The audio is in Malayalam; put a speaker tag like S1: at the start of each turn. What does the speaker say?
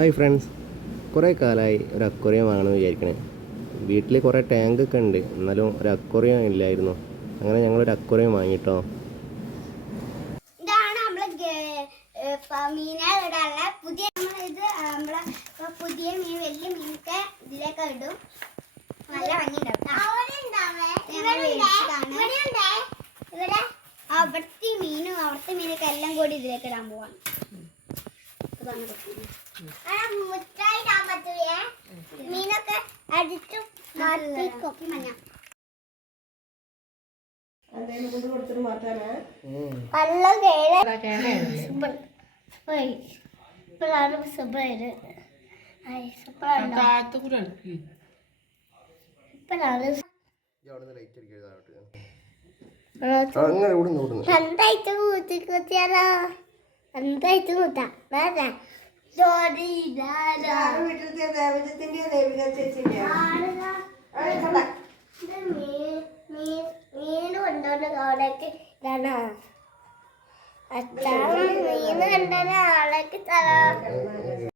S1: ഹായ് ഫ്രണ്ട്സ് കുറേ കാലമായി ഒരു അക്വറിയം വാങ്ങണമെന്ന് വിചാരിക്കണേ. വീട്ടിൽ കുറേ ടാങ്ക് ഒക്കെ ഉണ്ട്. എന്നാലും ഒരു അക്വറിയം ഇല്ലായിരുന്നു. അങ്ങനെ ഞങ്ങളൊരു അക്വറിയം വാങ്ങിട്ടോ.
S2: ഇതാണ് നമ്മൾ ഗ- ഏ, പ- മീനെ ഇടാനുള്ള പുതിയ നമ്മൾ ഇത് നമ്മളെ പുതിയ മീൻ വലിയ മീനൊക്കെ ഇതിലേക്ക് ഇടും. നല്ല ഭംഗിയുണ്ടാവും അവിടുത്തെ മീനും അവിടുത്തെ മീനൊക്കെ എല്ലാം കൂടി ഇതിലേക്ക് ഇടാൻ പോവാണ്. ഇതാണ് മീനൊക്കെ അടിച്ചു മഞ്ഞ
S1: അങ്ങനെ ഓടുന്നു ഓടുന്നു
S2: രണ്ടായിട്ട് കൂട്ടി കൂട്ടിയാലോ രണ്ടായിട്ട് കൂട്ടാം വേറെ മീൻ അവിടേക്ക് അച്ഛൻ മീൻ കൊണ്ടുവന്ന ആളേക്ക് തരാം